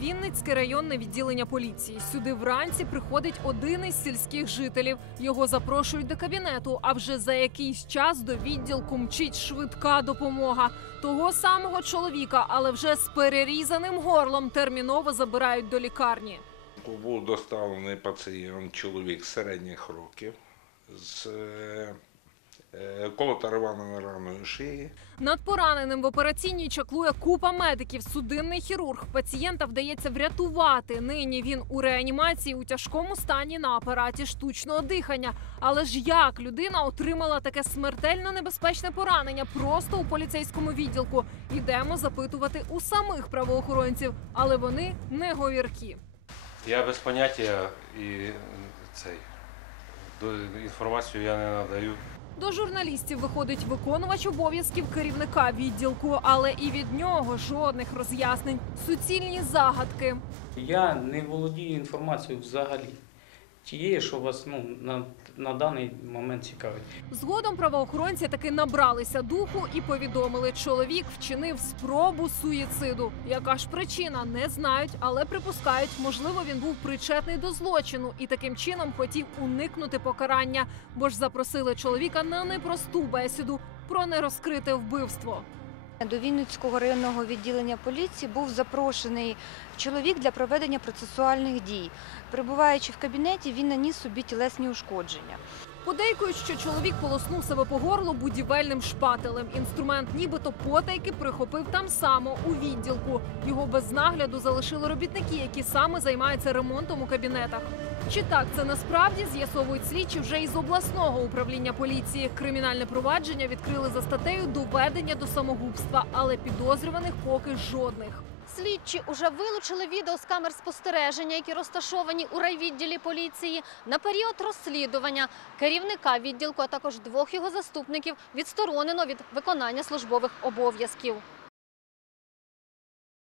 Вінницьке районне відділення поліції. Сюди вранці приходить один із сільських жителів. Його запрошують до кабінету. А вже за якийсь час до відділку мчить швидка допомога. Того самого чоловіка, але вже з перерізаним горлом, терміново забирають до лікарні. Був доставлений пацієнт чоловік середніх років з е, е, колото-рваною раною шиї. Над пораненим в операційній чаклує купа медиків. Судинний хірург. Пацієнта вдається врятувати. Нині він у реанімації у тяжкому стані на апараті штучного дихання. Але ж як людина отримала таке смертельно небезпечне поранення просто у поліцейському відділку? Ідемо запитувати у самих правоохоронців, але вони не говіркі. Я без поняття і цей до інформацію я не надаю. До журналістів виходить виконувач обов'язків керівника відділку, але і від нього жодних роз'яснень, суцільні загадки. Я не володію інформацією взагалі. Тієї, що вас ну, на, на даний момент цікавить. Згодом правоохоронці таки набралися духу і повідомили, чоловік вчинив спробу суїциду. Яка ж причина, не знають, але припускають, можливо, він був причетний до злочину і таким чином хотів уникнути покарання, бо ж запросили чоловіка на непросту бесіду про нерозкрите вбивство. До Вінницького районного відділення поліції був запрошений чоловік для проведення процесуальних дій. Перебуваючи в кабінеті, він наніс собі тілесні ушкодження. Подейкують, що чоловік полоснув себе по горлу будівельним шпателем. Інструмент нібито потайки прихопив там само у відділку. Його без нагляду залишили робітники, які саме займаються ремонтом у кабінетах. Чи так це насправді з'ясовують слідчі вже із обласного управління поліції. Кримінальне провадження відкрили за статтею доведення до самогубства, але підозрюваних поки жодних. Слідчі уже вилучили відео з камер спостереження, які розташовані у райвідділі поліції. На період розслідування керівника відділку, а також двох його заступників відсторонено від виконання службових обов'язків.